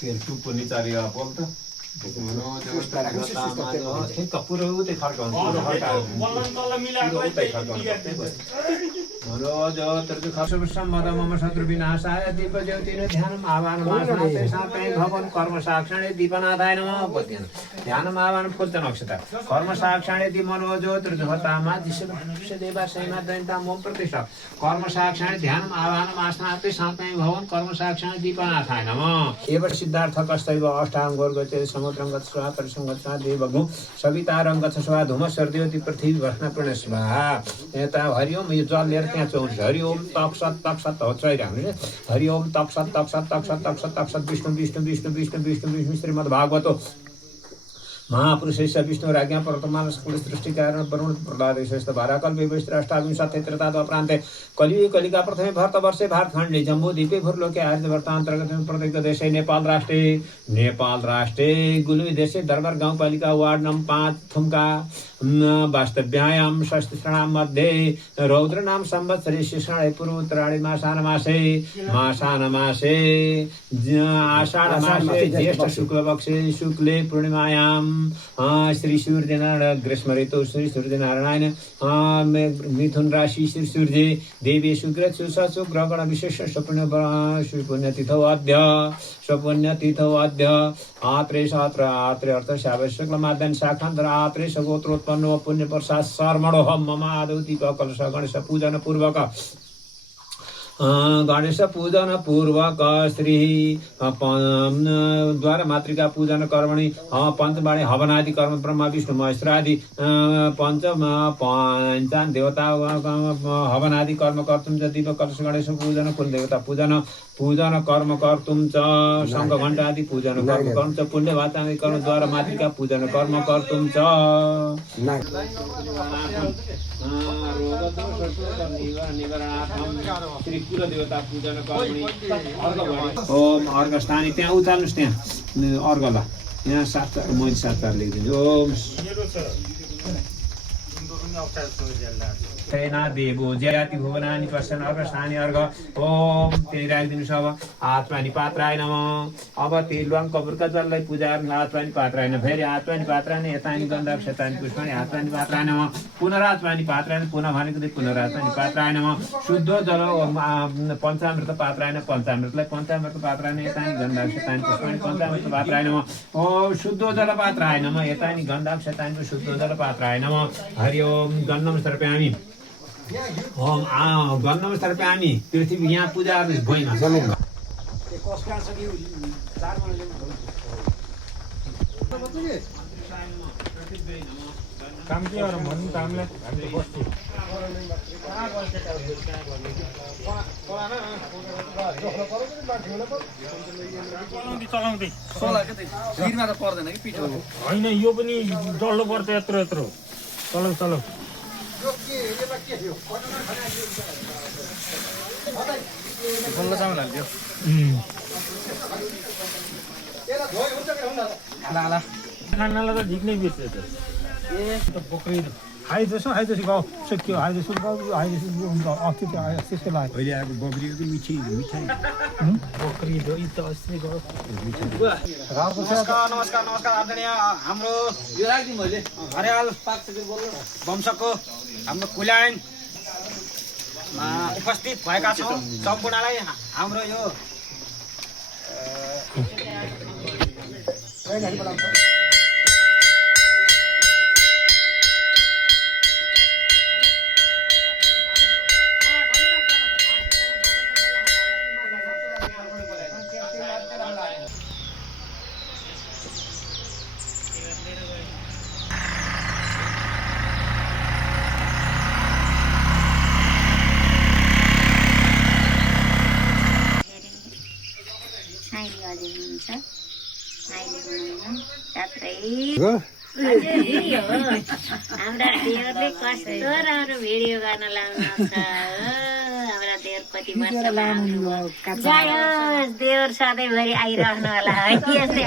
तेल टुप्पो निचारियो बोल्छ मम शत्रु विनाशाय दीप ज्योतिर ध्यानम आवाहन मासनाते सातै भवन कर्म साक्षाणे दीपनाथाय नमः ध्यानम आवाहन फुल्च नक्षत्र कर्म साक्षाणे दीप मनो ज्योतिर्धवतामा दिशे देवा सेना दैन्ता मोम प्रतिष्ठा कर्म साक्षाणे ध्यानम आवाहन मासनाते सातै भवन कर्म साक्षाणे दीपनाथाय नमः एव सिद्धार्थ कस्तैव अष्टांग गोर्गते समुद्रं गत्स्वा परिसंगत्स्वा देवगु सवितारं गत्स्वा धूमस्वर्द्योति पृथ्वी भस्म प्रणस्वा यता हरिओम यो जल लिएर त्यहाँ चौँछ हरिओम तपसत तपसत हो चैराउनु हरिओम तपसत तपसत तपसत तपसत तपसत विष्णु विष्णु विष्णु विष्णु विष्णु विष्णु श्रीमद् भागवतो महापुरुषेश विष्णु राज्ञा पर्वतमानस कुल सृष्टि कारण वरुण प्रहलादेशस्त भाराकल विवेष्ट्राष्टाविंशत्येत्रताद् प्रान्ते कलियुगे कलिका प्रथमे भारतवर्षे भारतखण्डे जम्बूद्वीपे भूर्लोके आर्यवर्तान्तर्गत प्रत्येक देशे नेपाल राष्ट्रे गुल्मी देशे दरबार गाउँपालिका वार्ड नम्बर 5 थुम्का वास्तव्यायाम षष्ठीश्रणां मध्ये रौद्र नाम संवत्सरे शिष्णाय पूर्व उत्तरायणे मासानमासे आषाढ़ मासे ज्येष्ठ शुक्लपक्षे शुक्ले पूर्णिमायां श्री सूर्यनारायण ग्रीष्म ऋतु श्री सूर्यनारायण मिथुन राशि श्री सूर्य देवी शुक्र ग्रह गण विशेष पुण्यतिथौ अद्य आत्रे शास्त्र आत्रे अर्थ श्रावण शुक्ल माध्यम शाखान्तर आत्रे सगोत्रोत्पन्न पुण्य प्रसाद शर्मणो मम आदौ दीप कलश गणेश पूजन पूर्वक श्री द्वारा मातृका पूजन कर्मणि पंचवाणी हवनादि कर्म ब्रह्मा विष्णु महेश्वरादि पंचान देवता हवनादि कर्म कर्तुं च दीप कलश गणेश पूजन कुल देवता पूजन कर्म कर्तुं च शंख घंटा आदि पूजन कर्म कर्म च पुण्य वातावरण कर्म द्वारा मातृका पूजन कर्म कर्तुं च श्री कुल देवता पूजन कर्मणि ओम अर्घ स्थानी त्यहाँ उचाल्नुस् त्यहाँ अर्घला यहाँ 7 मैले 7 लेखिदिन्छु ओम सेना देवो जयाति भुवनानि पश्यन् अर्घस्थानी अर्घ ओम त्यही राखिदिनुहोस् अब आत्मानि पात्राय नमः अब तेलुवाङ कपुरका जललाई पूजा गर्नु आत्मानि पात्राय नमः फेरि आत्मानि पात्राय यतानि गन्धक शतानि पुष्पाणि आत्मानि पात्राय नमः पुनरात्मानि पात्राय पुनः भनेको पुनरात्मानि पात्राय नमः शुद्ध जल पञ्चामृत पात्राय पञ्चामृतलाई पञ्चामृत पात्राय यतानि गन्धक शतानि पुष्पाणि पञ्चामृत पात्राय नमः ओम शुद्ध जल पात्राय नमः यतानि गन्धक शतानि शुद्ध जल पात्राय नमः हरि ओम गन्धम सर्पयामि ओम गन्धम सर्पयामि पृथ्वी यहाँ पूजा गर्नु भइमा चलौँ काम के गरौँ भन्नु कामलाई हामी बस्छु होइन यो पनि डल्लो पर्छ यत्रो चलौ खानालाई त झिक्नै बिर्छ त बोक्री आइदिएछु गाउँ सक्यो आइदिएछु अस्ति त्यसको लागि अहिले आएको बक्रीको मिठाई बक्री दही त अस्ति नमस्कार आदरणीय हाम्रो यो राखिदिउँ मैले हरियाल वंशको हाम्रो कुल्यायनमा उपस्थित भएका छौँ सम्पूर्णलाई हाम्रो यो हाम्रा देवरले कस्तो राम्रो भिडियो गर्न लाउनुहुन्छ हाम्रा देवर कति वर्ष जायोस् देवर सधैँभरि आइरहनु होला है यस्तै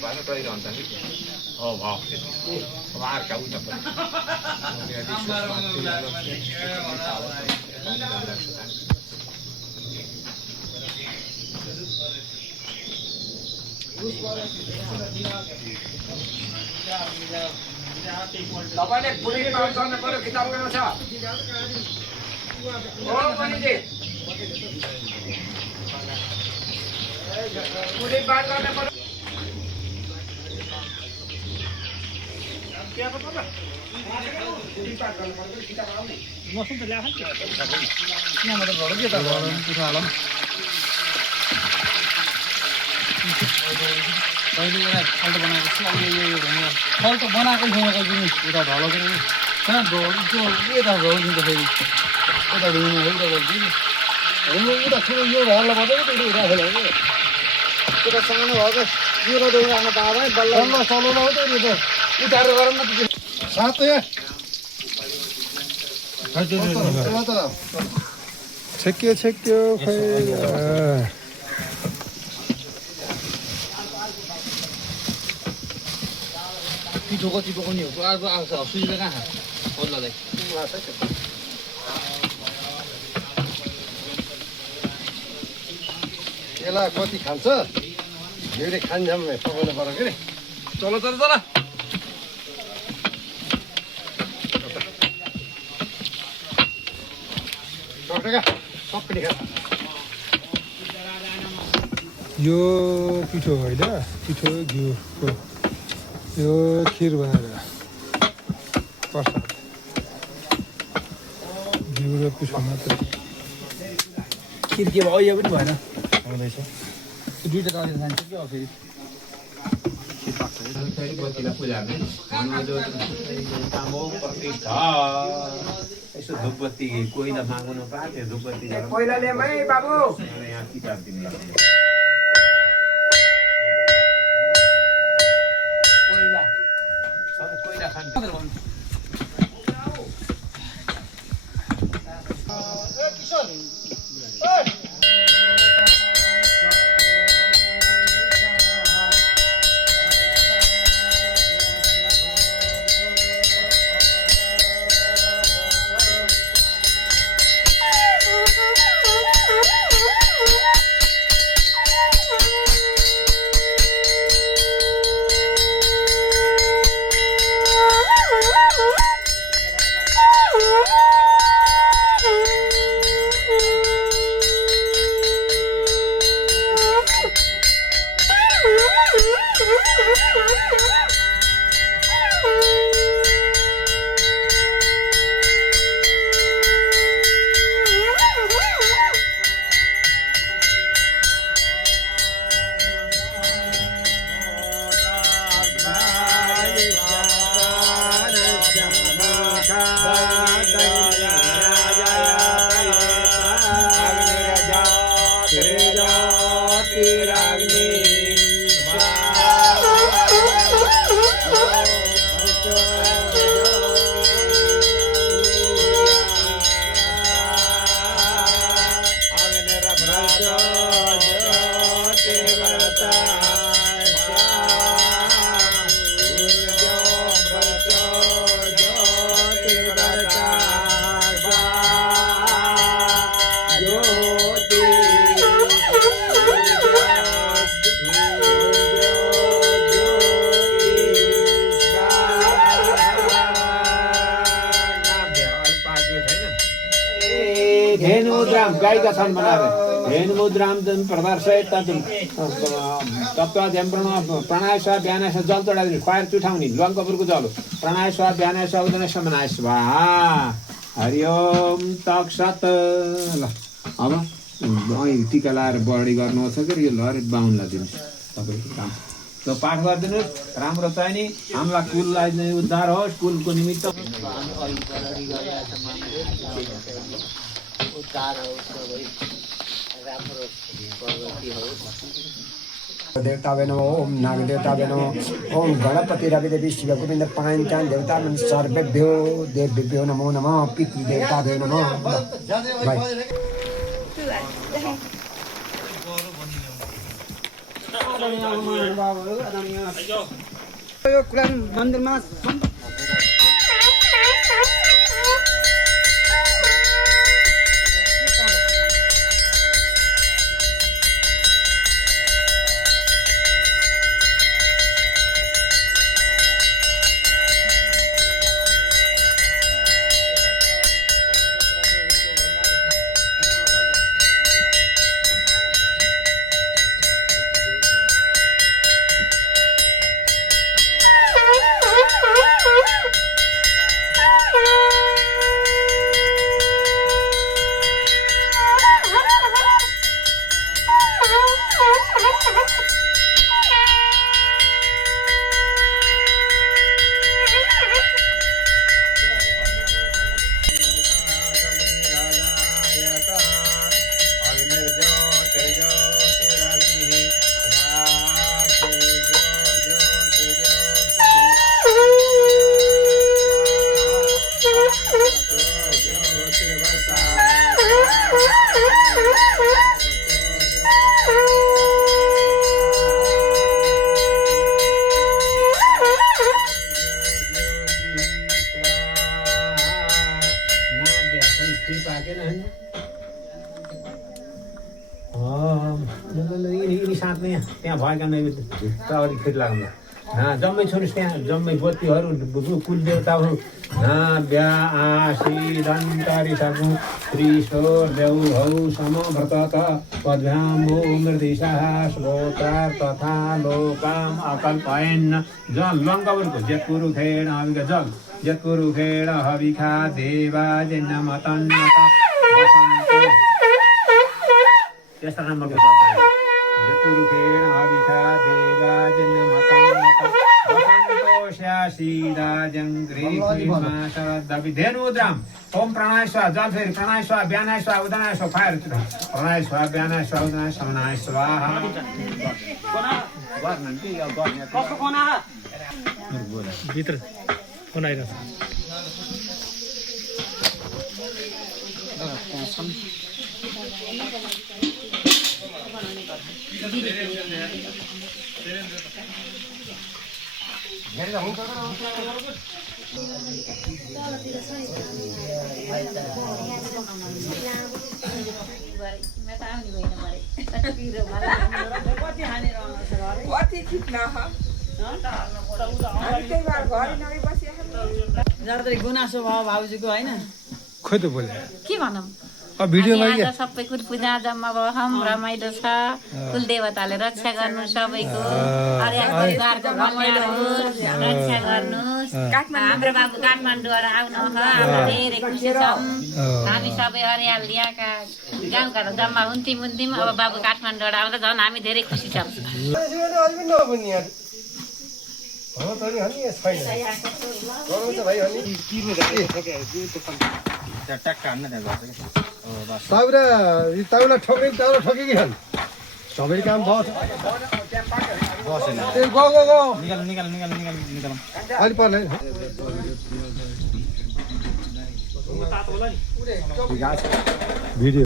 पाएर गइरहन्छ नि अब अर्का उता तपाईले पुलिस पाउन सक्नु पर्यो किताब कहाँ छ हो बनिजी पुलिस बात गर्ने पर्यो मौसम त ल्याएको नि यहाँ मात्र घर के त गरम पुरा हालम पहिले एउटा फल त बनाएको छु अहिले यो फल त बनाएको छैन कहिले पनि यता ढलो पनि कहाँ ढल त्यो यता ढल्दिन्छ फेरि यता ढुङ्गा हो त ढल्दिन्छ उता ठुलो यो घरलाई मात्रै त्यो उता खेल हो त्यो सानो भएको यो र ढुङ्गा आउन पाएँ बल्ल सलो हो त यो त उतारेर गरौँ न साथै छेक्यो खै पिठो कति पकाउने हो अर्को आउँछ सुइले कहाँ खान्छ बल्ललाई यसलाई कति खान्छ धेरै खान्छौँ पकाउनु पर्यो के चल चल चल यो पिठो होइन पिठो घिउको यो खिर बनाएर प्रसाद घिउ र पिठो मात्रै खिर के भयो यो पनि भएन आउँदैछ दुईवटा गाडी जान्छ कि फेरि फेरि बत्तीलाई पुजार्ने मनमा जो तामो प्रतिष्ठा यसो धुपबत्ती कोइला माग्नु पायो त्यो धुपबत्ती पहिला ल्याम है बाबु यहाँ किताब दिनु लाग्छ कोइला खान्छ गायिका छन् बनाएर धेनुमुद्राम प्रदर्शय तत्त्व प्रणाय स्वा बिहान जल चढाइदिने खुवाएर चुठाउने लङ्कपुरको जल प्रणाय स्वा बिहान उदन समनाय स्वाहा हरिओम तत्सत ल अब टिका लाएर बढी गर्नु छ कि यो लहरे बाहुनलाई दिनुहोस् तपाईँको काम त्यो पाठ गरिदिनुहोस् राम्रो चाहिँ नि हामीलाई कुललाई उद्धार होस् कुलको निमित्त देवतावे नमो ओम नाग देवतावे नमो ओम गणपति रवि देवी शिव गोविंद पांचान देवता मन सर्वेभ्यो देवेभ्यो नमो नमः पितृ देवताभ्यो नमः भाई यो कुरान मन्दिरमा त्यहाँ भएका अगाडि खेत लाग्नु जम्मै छोड्नुहोस् त्यहाँ जम्मै बत्तीहरू कुल देवताहरू व्यासीदन्तरिषगु त्रिशोर देउ हौ समव्रत पद्भ्यामो मृदिशाः श्रोत्रार तथा लोकाम अकल्पयन् जल लङ्कावरको जत्पुरुखेण हविका जल जत्पुरुखेण हविखा देवाजन्यमतन्नत वसन्तो त्यस्ता नम्बरको जल जत्पुरुखेण हविखा देवाजन्यमतन्नत धेनुद्राम ओम प्राणाय स्वाहा जल फेरि प्राणाय स्वाहा व्यानाय स्वाहा उदनाय स्वाहा फायर प्राणाय स्वाहा व्यानाय स्वाहा उदनाय समनाय स्वाहा भित्र फोन आइरहेको गुनासो भयो भाउजूको होइन खोइ त बोले के भनौँ भिडियोमा आज सबै कुल पूजा जम्मा भयौँ रमाइलो छ कुल देवताले रक्षा गर्नु सबैको रक्षा गर्नुहोस् हाम्रो बाबु काठमाडौँबाट आउनु हामी धेरै खुसी छौँ हामी सबै हरियाल यहाँका गाउँका जम्मा हुन्थ्यौँ अब बाबु काठमाडौँबाट आउँदा झन् हामी धेरै खुसी छौँ ताउला ठोके कि छन् सबैले काम भयो अलि पर्दैन भिडियो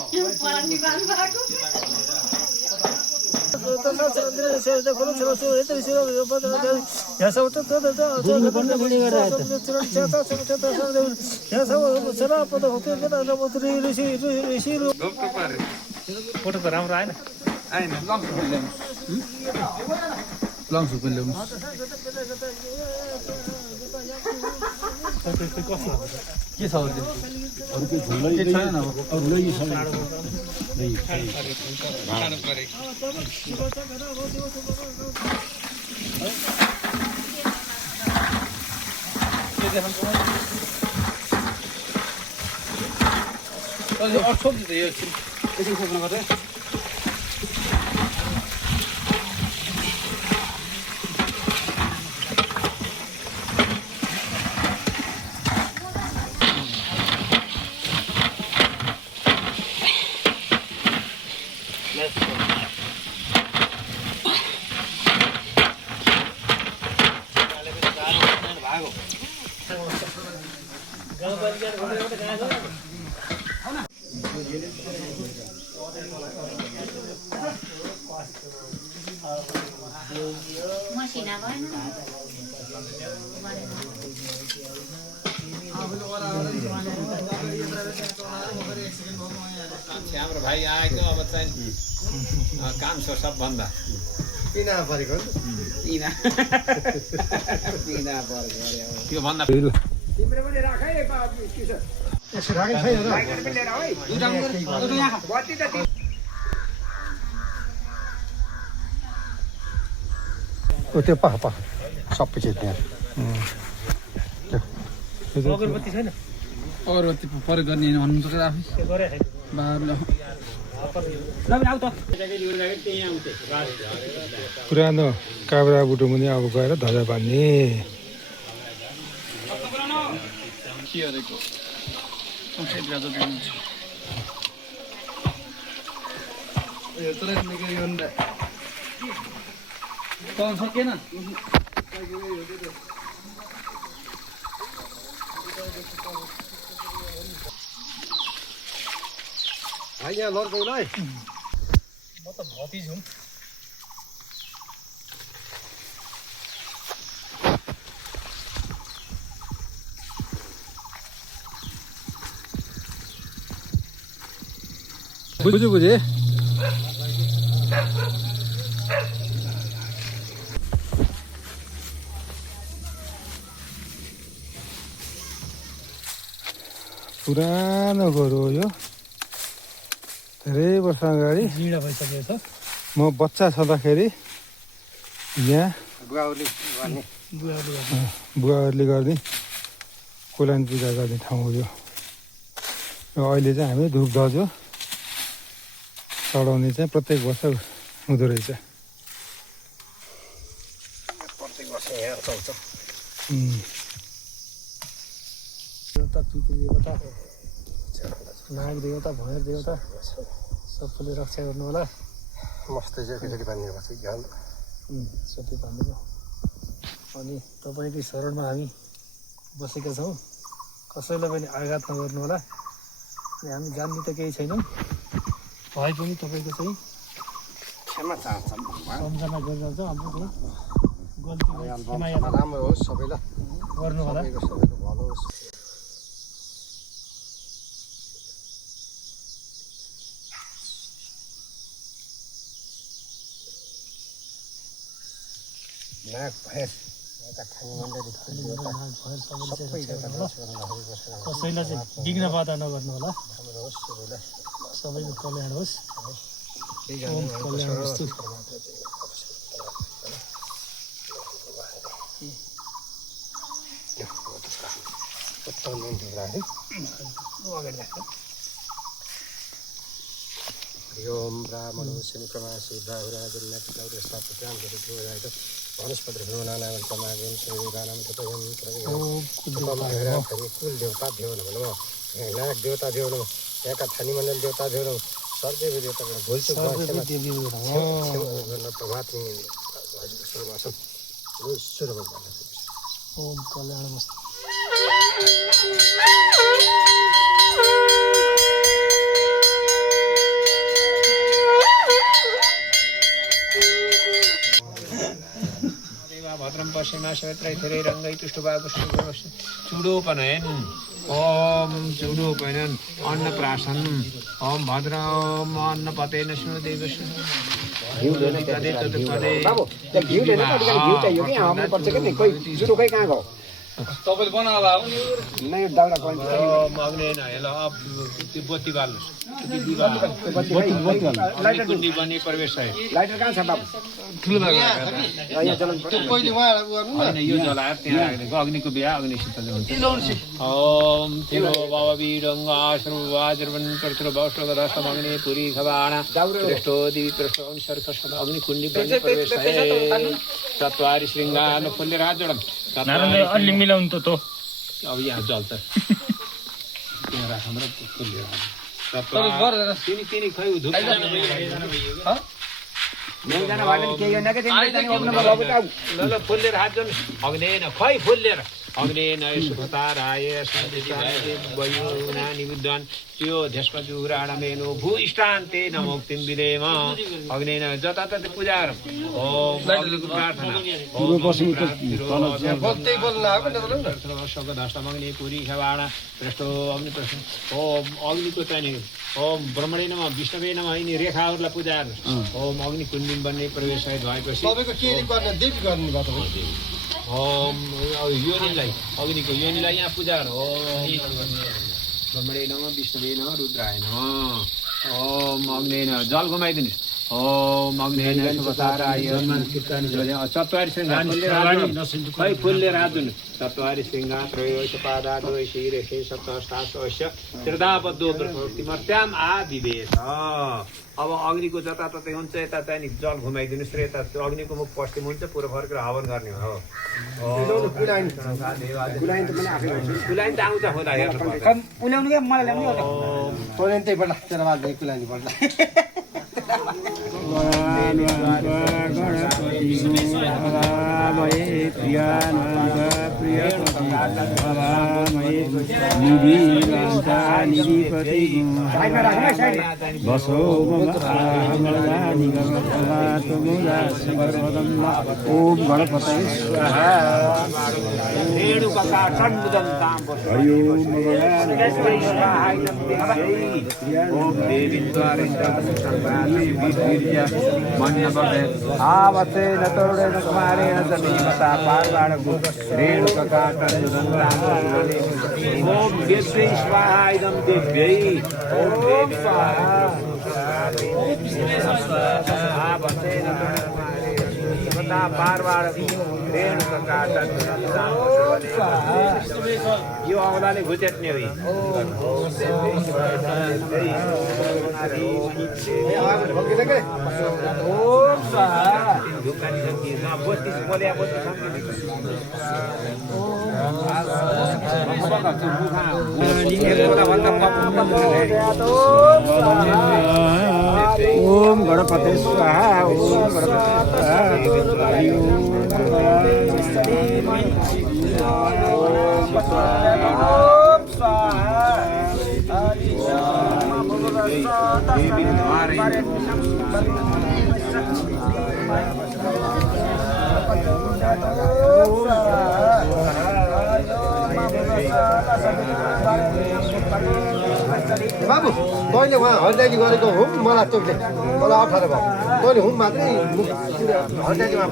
फोटो त राम्रो आएन लङ्सु पनि ल्याउनु के छ अरू के छैन मसिना भएन हाम्रो भाइ आएको अब चाहिँ काम छ सबभन्दा पिना परेको त्यो भन्दा तिम्रो पनि राख है किशोर यसो राखेको छैन र लाइटर पनि लिएर है बत्ती त त्यो पख सबै चाहिँ त्यहाँ अगरबत्ती छैन अगरबत्ती प्रयोग गर्ने भन्नु त आफै त्यो गरे छैन बाबुले आऊ त पुरानो काभ्रा बुटो मुनि अब गएर ध्वजा बान्ने सकेन भाइ यहाँ लड्दैन है म त भतिज हुँ बुझे पुरानो गोरु हो यो धेरै वर्ष अगाडि जिँडा भइसकेको छ म बच्चा छँदाखेरि यहाँ बुवाहरूले गर्ने कोलान पूजा गर्ने ठाउँ हो यो र अहिले चाहिँ हामी धुप धजो चढाउने चाहिँ प्रत्येक वर्ष हुँदो रहेछ प्रत्येक वर्ष यहाँ चल्छ देउता पितृ देवता नाग देवता भैर देवता सबैले रक्षा गर्नु होला मस्तै चाहिँ एकचोटि बाँधिदिनु भएको छ ज्ञान सबै भनिदिनु अनि तपाईँकै शरणमा हामी बसेका छौँ कसैलाई पनि आघात नगर्नु होला अनि हामी जान्ने त केही छैनौँ भए पनि तपाईँको चाहिँ क्षमा चाहन्छौँ सम्झना गरिरहन्छ हाम्रो चाहिँ गल्तीलाई क्षमा याचना राम्रो होस् सबैलाई गर्नु होला सबैको भलो होस् नाग भैँस यता खाने मण्डली कसैलाई चाहिँ विघ्न बाधा नगर्नु होला राम्रो होस् सबैलाई सबैको कल्याण होस् केही ओम कल्याण वस्तु ओम ब्राह्मण शनि प्रमासी ब्राह्मराजन्नाथिलाउदेष्टापत्यां गतिप्रोजायत वनस्पति भ्रूणानां समागम शरीरानां तपयं प्रविगं कुल देवता भ्यो नमः नाग देवता भ्यो नमः यहाँका थानी मण्डल देवता भ्यो नमः सर्वदेव देवता भुलचुक गर्न प्रभात ओम कल्याण वस्तु भद्रम पश्चिमा श्वेत्रैथिरे रङ्गै तुष्टुभापुष्टुभवस्य चूडोपनयन ओम चूडोपनयन अन्नप्राशन ओम भद्रम अन्नपतेन स्मदेवस्य घिउ ल्याउनु बाबु त्यो घिउ ल्याउनु कति घिउ चाहियो कि आउनु पर्छ कि नि कोही जुरो खै कहाँ गयो तपाईँले बनाउनु भएको नि नै दाउरा कोइन मग्ने नहेल त्यो बत्ती बाल्नुहोस् लाइटर कुण्डी बन्ने प्रवेश है लाइटर कहाँ छ बाबु ठुलो भएको यहाँ चलाउनु त्यो पहिले उहाँलाई गर्नु होइन यो जलाएर त्यहाँ राख्ने अग्निको बिहा अग्निसितले हुन्छ ओम तिरो बाबा वीरङ्गा सर्ववाजर्वन कर्तृ वौष्णव रसम अग्नि पुरी खबाणा पृष्ठो दिवि पृष्ठो अनुसर्ग सदा अग्नि कुण्डी बन्ने प्रवेश है चत्वारि शृङ्गान फुल्ले राजडम अलि मिलाउनु त अब यहाँ जल्छ त्यहाँ राखौँ र फुल्ले तिनी खै धुप नौजना भएन केही होइन के ल फुल्लेर हात जोड्नु अग्नेन खै फुल्लेर अग्नेन सुखताराय नानी बुद्धन त्यो धेस्पजु राणमेनो भूष्टान्ते नमोक्तिम विदेम अग्नेन जताततै पूजा गरौँ ओम अग्निको प्रार्थना शब्दष्टमग्नि पुरी खवाणा पृष्ठो अग्नि प्रश्न ओम अग्निको चाहिँ ओम ब्रह्मणे नमः विष्णुवे नमः यिनी रेखाहरूलाई पूजा गर्नु ओम अग्नि कुण्डिम बन्ने प्रवेश सहित भएपछि ओम योनिलाई अग्निको योनिलाई यहाँ पूजा गर्नु ओम ब्रह्मणे नमः विष्णुवे नमः रुद्राय नमः ओम अग्नेन जल घुमाइदिनुहोस् ओम अग्नेन सुखताराय चत्वारी खै फुल्लेर हात धुनु चत्वारी सिंहा त्रयोदश पादा द्वय शीर्षे सप्तष्टादश त्रिधापद्यो प्रकृतिमर्त्याम आदिवेश अब अग्निको जताततै हुन्छ यता चाहिँ जल घुमाइदिनुहोस् र यता अग्निको मुख पश्चिम हुन्छ पूर्व फर्केर हवन गर्ने हो कुलाइन त आउँछ होला पुल्याउनु क्या मलाई ल्याउनु ओम गणपतये स्वाहा ओम देवी द्वारे आवतेन तरुणेन कुमारेण समीमता पार्वाणगु ओम देव्यै स्वाहा इदं देव्यै ओम देवी स्वाहा आवतेन तरुणेन पार्वाणगु यो आउँदाले घुचेट्ने हो ओम गणपते स्वाहा ओम बाबु तैँले उहाँ हरिदारी गरेको हुँ मलाई तोक्ले मलाई अप्ठ्यारो भयो तैँले हुँ मात्रै हरिदारीमा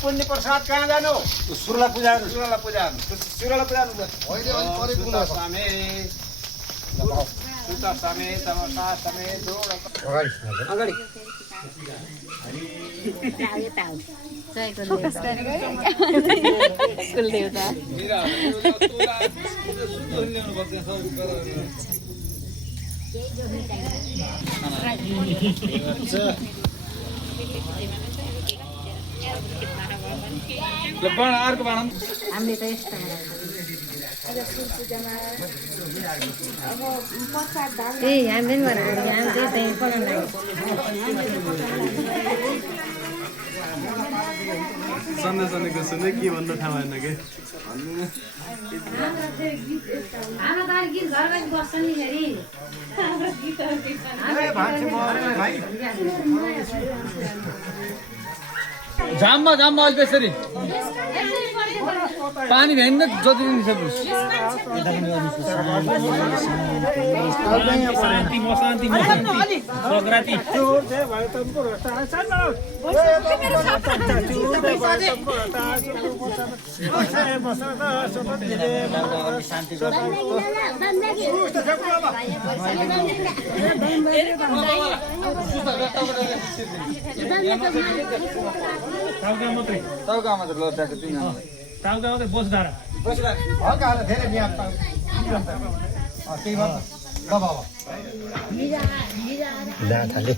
पुण्य प्रसाद कहाँ जानु सुरला पूजा अगाडि कुलदेवता हामीले त यस्तो ए हामीले पनि बनाएको हामी चाहिँ पकाउनु लाग्यो सन्देश सुने के भन्नु थाहा भएन कि हाम्रो त गीत घरमा बस्छ नि फेरि जाममा अहिले त्यसरी पानी भ्याइन जति पनि सक्नुहोस् टाउका मात्रै बसधारा हल्का हालेर धेरै बिहान केही भयो दबाउ ल्या थाले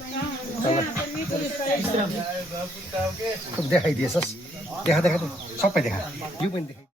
खुब देखाइदिएछस् देखा सबै देखा यो पनि देखा